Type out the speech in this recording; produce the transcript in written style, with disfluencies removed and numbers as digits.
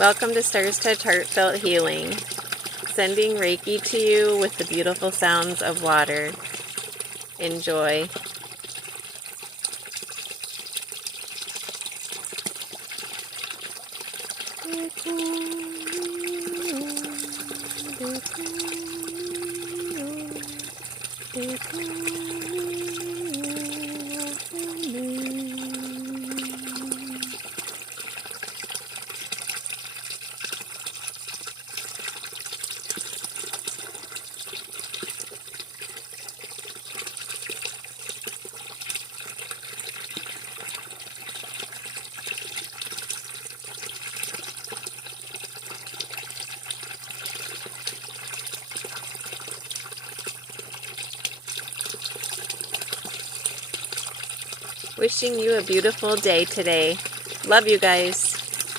Welcome to Stars Touch Heartfelt Healing. Sending Reiki to you with the beautiful sounds of water. Enjoy. Wishing you a beautiful day today. Love you guys.